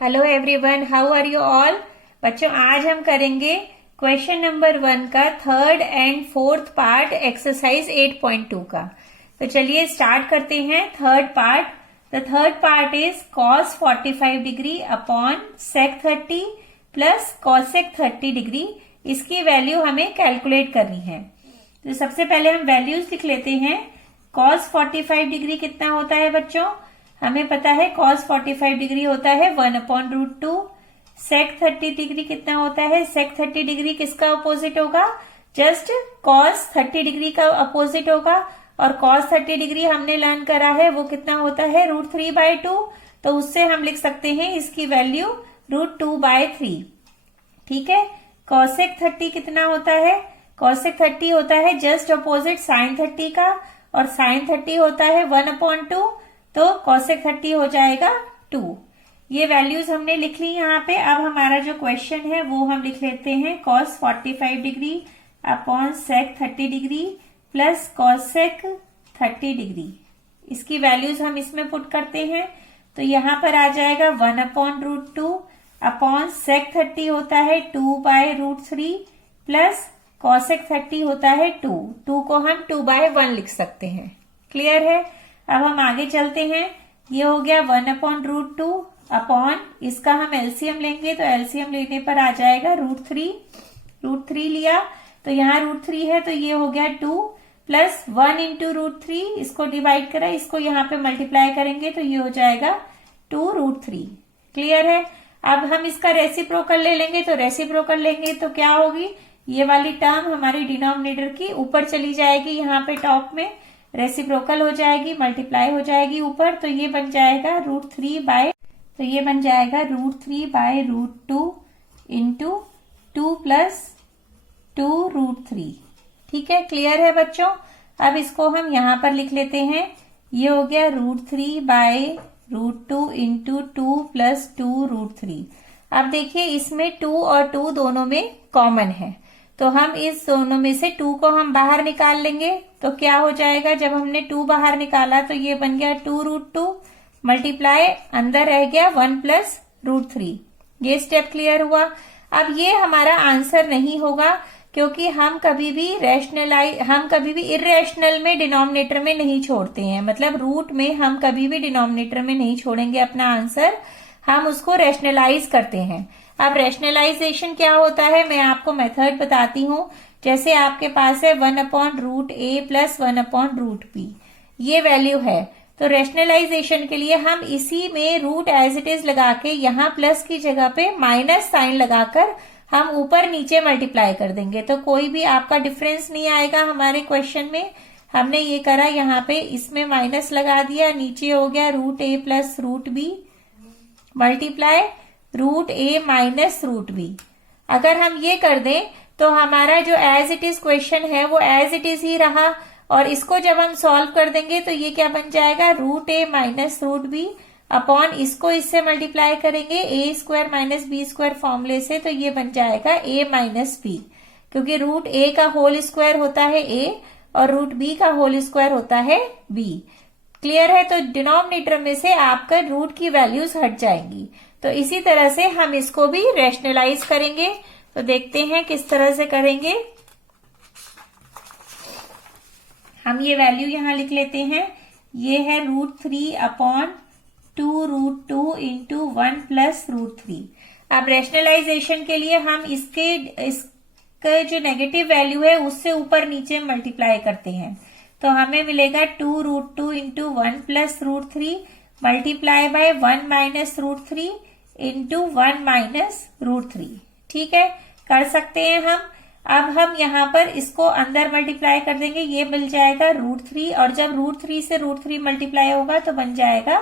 Hello everyone, how are you all. बच्चों, आज हम करेंगे क्वेश्चन नंबर 1 का third and fourth part exercise 8.2 का। तो चलिए स्टार्ट करते हैं third part. The third part is cos 45 degree upon sec 30 plus cosec 30 degree. इसकी वैल्यू हमें कैलकुलेट करनी है। तो सबसे पहले हम वैल्यूज लिख लेते हैं। cos 45 डिग्री कितना होता है बच्चों? हमें पता है cos 45 डिग्री होता है 1/√2। sec 30 डिग्री कितना होता है? sec 30 डिग्री किसका अपोजिट होगा? जस्ट cos 30 डिग्री का अपोजिट होगा। और cos 30 डिग्री हमने लर्न करा है वो कितना होता है? √3/2। तो उससे हम लिख सकते हैं इसकी वैल्यू √2/3। ठीक है। cosec 30 कितना होता है? cosec 30 होता है जस्ट अपोजिट sin 30 का, और sin 30 होता है 1/2। तो cosec 30 हो जाएगा 2। ये वैल्यूज हमने लिख ली यहाँ पे। अब हमारा जो क्वेश्चन है वो हम लिख लेते हैं cos 45 degree upon sec 30 degree plus cosec 30 degree. इसकी वैल्यूज हम इसमें पुट करते हैं। तो यहाँ पर आ जाएगा 1/√2 अपॉन sec 30 होता है 2/√3 प्लस cosec 30 होता है 2 को हम 2/1 लिख सकते हैं। क्लियर है। अब हम आगे चलते हैं। ये हो गया 1/√2 अपॉन, इसका हम एलसीएम लेंगे तो एलसीएम लेने पर आ जाएगा √3 लिया तो यहाँ √3 है तो ये हो गया 2 प्लस 1 इंटू √3, इसको डिवाइड करा, इसको यहाँ पे मल्टीप्लाई करेंगे तो ये हो जाएगा 2√3। क्लियर है। अब हम इसका रेसिप्रोकल ले लेंगे तो रेसिप्रोकल लेंगे तो क्या होगी? ये वाली टर्म हमारी डिनोमिनेटर की ऊपर चली जाएगी, यहाँ पे टॉप में रेसिप्रोकल हो जाएगी, मल्टीप्लाई हो जाएगी ऊपर। तो ये बन जाएगा √3/√2 इंटू 2 प्लस 2√3। ठीक है। क्लियर है बच्चों। अब इसको हम यहां पर लिख लेते हैं। ये हो गया √3/√2 इंटू 2 प्लस 2√3। अब देखिए इसमें 2 और 2 दोनों में कॉमन है, तो हम इस दोनों में से 2 को हम बाहर निकाल लेंगे। तो क्या हो जाएगा? जब हमने 2 बाहर निकाला तो ये बन गया 2√2 मल्टीप्लाई, अंदर रह गया 1 प्लस √3। ये स्टेप क्लियर हुआ। अब ये हमारा आंसर नहीं होगा, क्योंकि हम कभी भी इरेशनल में डिनोमिनेटर में नहीं छोड़ते हैं। मतलब रूट में हम कभी भी डिनोमिनेटर में नहीं छोड़ेंगे अपना आंसर, हम उसको रैशनलाइज करते हैं। अब रैशनलाइजेशन क्या होता है मैं आपको मेथड बताती हूँ। जैसे आपके पास है 1/√a प्लस 1/√b, ये वैल्यू है। तो रैशनलाइजेशन के लिए हम इसी में रूट एज इट इज लगा के यहाँ प्लस की जगह पे माइनस साइन लगाकर हम ऊपर नीचे मल्टीप्लाई कर देंगे, तो कोई भी आपका डिफरेंस नहीं आएगा। हमारे क्वेश्चन में हमने ये करा, यहाँ पे इसमें माइनस लगा दिया, नीचे हो गया √a plus √b multiply √a minus √b। अगर हम ये कर दें तो हमारा जो एज इट इज क्वेश्चन है वो एज इट इज ही रहा, और इसको जब हम सॉल्व कर देंगे तो ये क्या बन जाएगा? √a माइनस √b अपॉन, इसको इससे मल्टीप्लाई करेंगे a² माइनस b² फॉर्मूले से, तो ये बन जाएगा a माइनस b, क्योंकि √a का होल स्क्वायर होता है a और √b का होल स्क्वायर होता है b। क्लियर है। तो डिनोमिनेटर में से आपका रूट की वैल्यूज हट जाएंगी। तो इसी तरह से हम इसको भी रैशनलाइज करेंगे। तो देखते हैं किस तरह से करेंगे। हम ये वैल्यू यहां लिख लेते हैं। ये है √3 अपॉन 2√2 इंटू 1 प्लस √3। अब रैशनलाइजेशन के लिए हम इसका जो नेगेटिव वैल्यू है उससे ऊपर नीचे मल्टीप्लाई करते हैं। तो हमें मिलेगा 2√2 into 1 plus √3 multiply by 1 minus √3 into 1 minus √3। ठीक है, कर सकते हैं हम। अब हम यहाँ पर इसको अंदर मल्टीप्लाई कर देंगे, ये मिल जाएगा √3, और जब √3 से √3 मल्टीप्लाई होगा तो बन जाएगा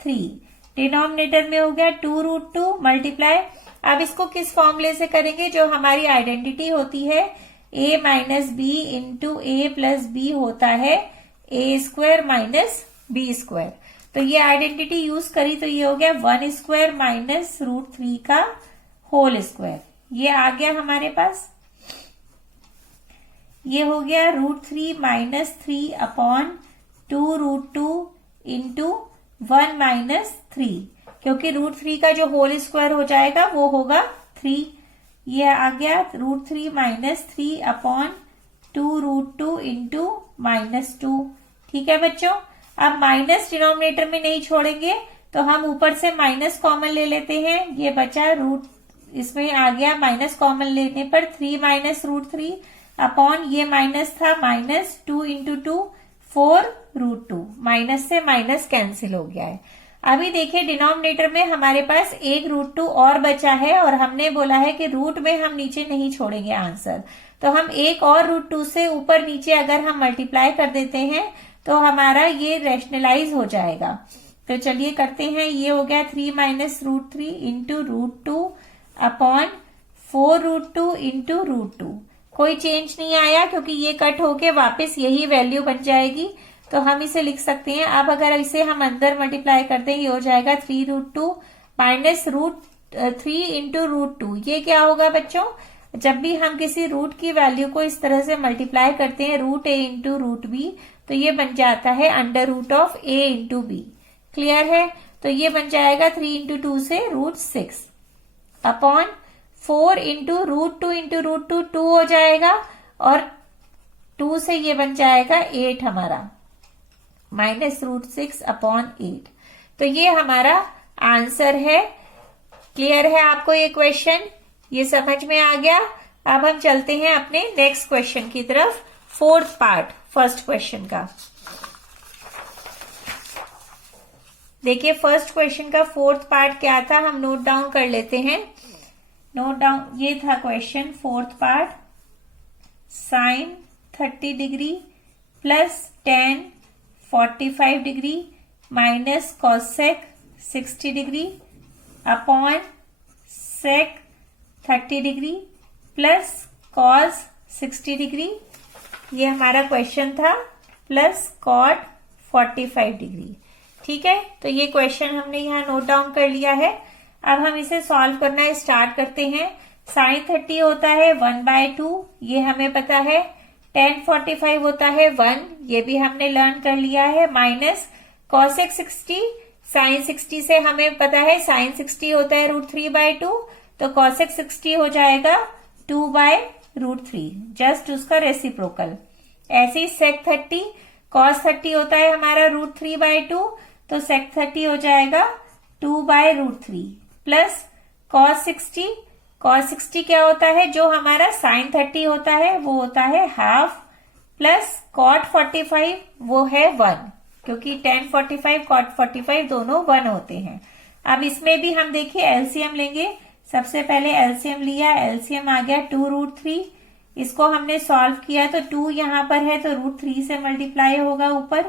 3। डिनोमिनेटर में हो गया 2√2 मल्टीप्लाई। अब इसको किस फॉर्मूले से करेंगे? जो हमारी आइडेंटिटी होती है a minus B into a plus B होता है a² माइनस b²। तो ये आइडेंटिटी यूज करी तो ये हो गया 1² माइनस √3 का होल स्क्वायर। ये आ गया हमारे पास। ये हो गया √3 माइनस 3 अपॉन 2√2 इंटू 1 माइनस 3। क्योंकि √3 का जो होल स्क्वायर हो जाएगा वो होगा 3। ये आ गया √3 माइनस 3 अपॉन 2√2 इंटू -2। ठीक है बच्चों, अब माइनस डिनोमिनेटर में नहीं छोड़ेंगे तो हम ऊपर से माइनस कॉमन ले लेते हैं। ये बचा इसमें आ गया माइनस कॉमन लेने पर 3 माइनस √3 अपॉन ये माइनस था -2 इंटू 2 4√2। माइनस से माइनस कैंसिल हो गया है। अभी देखिए डिनोमिनेटर में हमारे पास एक √2 और बचा है और हमने बोला है कि रूट में हम नीचे नहीं छोड़ेंगे आंसर, तो हम एक और √2 से ऊपर नीचे अगर हम मल्टीप्लाई कर देते हैं तो हमारा ये रैशनलाइज हो जाएगा। तो चलिए करते हैं। ये हो गया 3 माइनस √3 इंटू √2 अपॉन 4√2 इंटू √2। कोई चेंज नहीं आया क्योंकि ये कट होके वापस यही वैल्यू बन जाएगी, तो हम इसे लिख सकते हैं। अब अगर इसे हम अंदर मल्टीप्लाई करते हैं, ये हो जाएगा 3√2 माइनस √3 इंटू √2। ये क्या होगा बच्चों, जब भी हम किसी रूट की वैल्यू को इस तरह से मल्टीप्लाई करते हैं √a इंटू √b, तो ये बन जाता है √a इंटू b। क्लियर है? तो ये बन जाएगा 3 इंटू 2 से √6 अपॉन 4 इंटू √2 इंटू √2 2 हो जाएगा और 2 से ये बन जाएगा 8 हमारा माइनस √6 अपॉन 8। तो ये हमारा आंसर है। क्लियर है आपको ये क्वेश्चन? ये समझ में आ गया? अब हम चलते हैं अपने नेक्स्ट क्वेश्चन की तरफ, फोर्थ पार्ट फर्स्ट क्वेश्चन का। देखिए फर्स्ट क्वेश्चन का फोर्थ पार्ट क्या था, हम नोट डाउन कर लेते हैं। नोट डाउन, ये था question fourth part, sine 30 degree plus tan 45 degree minus cosec 60 degree upon sec 30 degree plus cos 60 degree, ये हमारा क्वेश्चन था, प्लस कॉट 45 डिग्री। ठीक है, तो ये क्वेश्चन हमने यहाँ नोट डाउन कर लिया है। अब हम इसे सॉल्व करना स्टार्ट करते हैं। साइन 30 होता है 1/2, ये हमें पता है। tan 45 होता है 1, ये भी हमने लर्न कर लिया है। माइनस कॉसेक 60, साइन 60 से हमें पता है साइन 60 होता है √3/2, तो कॉसेक 60 हो जाएगा 2/√3, जस्ट उसका रेसिप्रोकल। ऐसे ही सेक 30, कॉस 30 होता है हमारा √3/2, तो सेक 30 हो जाएगा 2/√3 प्लस कॉस 60। कॉस 60 क्या होता है, जो हमारा साइन 30 होता है वो होता है हाफ, प्लस कॉट 45 वो है 1, क्योंकि tan 45 कॉट 45 दोनों 1 होते हैं। अब इसमें भी हम देखिए एलसीएम लेंगे। सबसे पहले एलसीएम लिया, एलसीएम आ गया 2√3। इसको हमने सॉल्व किया तो 2 यहाँ पर है तो √3 से मल्टीप्लाई होगा ऊपर,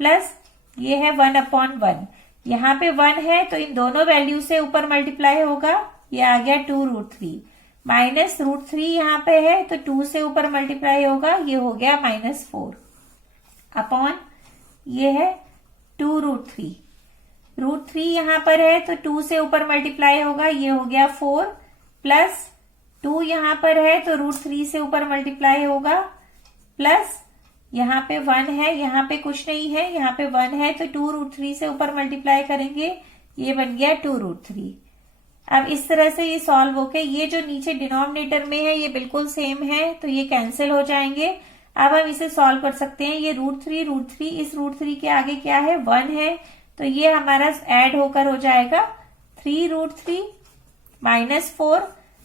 प्लस ये है 1/1। यहाँ पे 1 है तो इन दोनों वैल्यू से ऊपर मल्टीप्लाई होगा, ये आ गया 2√3 माइनस √3 यहाँ पे है तो 2 से ऊपर मल्टीप्लाई होगा, ये हो गया -4 अपॉन ये है 2√3। √3 यहाँ पर है तो 2 से ऊपर मल्टीप्लाई होगा, ये हो गया 4 प्लस 2 यहाँ पर है तो √3 से ऊपर मल्टीप्लाई होगा, प्लस यहाँ पे 1 है, यहाँ पे कुछ नहीं है, यहाँ पे 1 है तो 2√3 से ऊपर मल्टीप्लाई करेंगे, ये बन गया 2√3। अब इस तरह से ये सॉल्व होके ये जो नीचे डिनोमिनेटर में है ये बिल्कुल सेम है तो ये कैंसिल हो जाएंगे। अब हम इसे सॉल्व कर सकते हैं। ये √3 इस √3 के आगे क्या है 1 है, तो ये हमारा ऐड होकर हो जाएगा 3√3 -4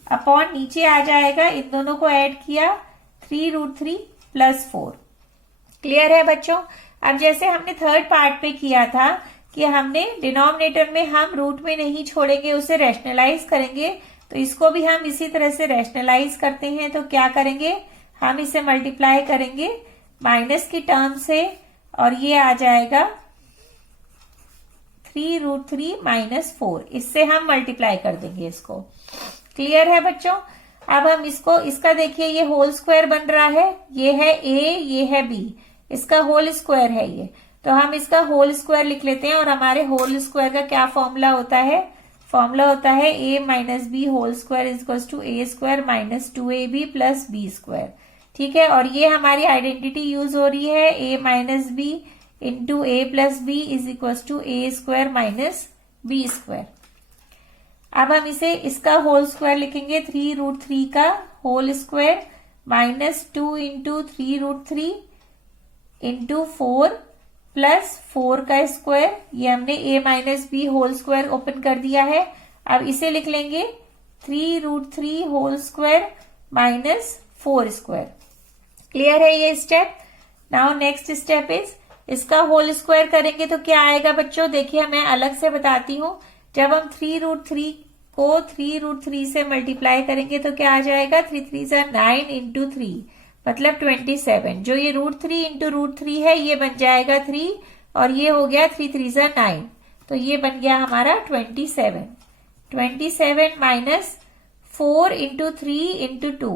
अपॉन नीचे आ जाएगा, इन दोनों को ऐड किया 3√3 + 4। क्लियर है बच्चों? अब जैसे हमने थर्ड पार्ट पे किया था कि हमने डिनोमिनेटर में हम रूट में नहीं छोड़ेंगे, उसे रैशनलाइज करेंगे, तो इसको भी हम इसी तरह से रैशनलाइज करते हैं। तो क्या करेंगे, हम इसे मल्टीप्लाई करेंगे माइनस की टर्म से और ये आ जाएगा 3√3 - 4, इससे हम मल्टीप्लाई कर देंगे इसको। क्लियर है बच्चों? अब हम इसका देखिए ये होल स्क्वायर बन रहा है, ये है a, ये है b, इसका होल स्क्वायर है ये, तो हम इसका होल स्क्वायर लिख लेते हैं। और हमारे होल स्क्वायर का क्या फॉर्मूला होता है, फॉर्मूला होता है a - b whole square is to a square - 2ab + b square. ठीक है, और ये हमारी आइडेंटिटी यूज हो रही है a - b into a + b is equal to a square - B square. अब हम इसे इसका होल स्क्वायर लिखेंगे, 3√3 का whole square minus 2 into 3√3 into 4 plus 4 का स्क्वायर। ये हमने a minus B whole square open कर दिया है। अब इसे लिख लेंगे 3√3 whole square minus 4 square. Clear है ये step. Now next step is इसका होल स्क्वायर करेंगे तो क्या आएगा बच्चों, देखिए मैं अलग से बताती हूँ। जब हम 3√3 को 3√3 से मल्टीप्लाई करेंगे तो क्या आ जाएगा, 3 3 जा 9 इंटू 3 मतलब 27। जो ये √3 इंटू √3 है ये बन जाएगा 3 और ये हो गया 3 3 जा 9, तो ये बन गया हमारा 27। 27 माइनस 4 इंटू 3 इंटू 2,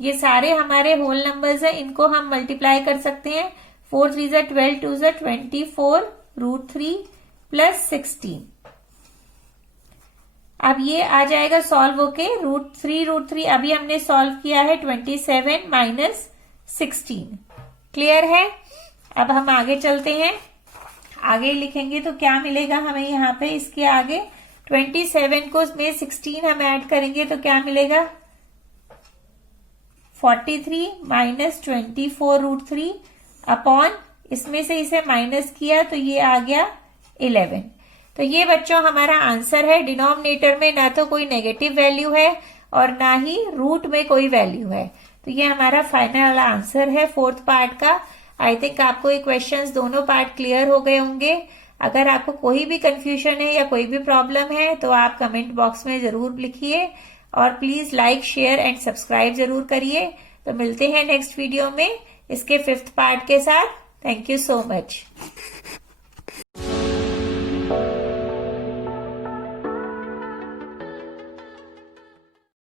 ये सारे हमारे होल नंबर्स हैं, इनको हम मल्टीप्लाई कर सकते हैं। 4 3 जा 12, 2 जा 24 √3 प्लस 16। अब ये आ जाएगा सॉल्व होके √3 अभी हमने सॉल्व किया है 27 माइनस 16। क्लियर है। अब हम आगे चलते हैं, आगे लिखेंगे तो क्या मिलेगा हमें यहाँ पे, इसके आगे 27 को में 16 हम ऐड करेंगे तो क्या मिलेगा, 43 माइनस 24 √3 अपॉन इसमें से इसे माइनस किया तो ये आ गया 11। तो ये बच्चों हमारा आंसर है। डिनोमिनेटर में ना तो कोई नेगेटिव वैल्यू है और ना ही रूट में कोई वैल्यू है, तो ये हमारा फाइनल वाला आंसर है फोर्थ पार्ट का। आई थिंक आपको ये क्वेश्चंस दोनों पार्ट क्लियर हो गए होंगे। अगर आपको कोई भी कंफ्यूजन है या कोई भी प्रॉब्लम है तो आप कमेंट बॉक्स में जरूर लिखिए और please like share and subscribe जरूर करिए। तो मिलते हैं नेक्स्ट वीडियो में इसके 5th पार्ट के साथ। Thank you so much.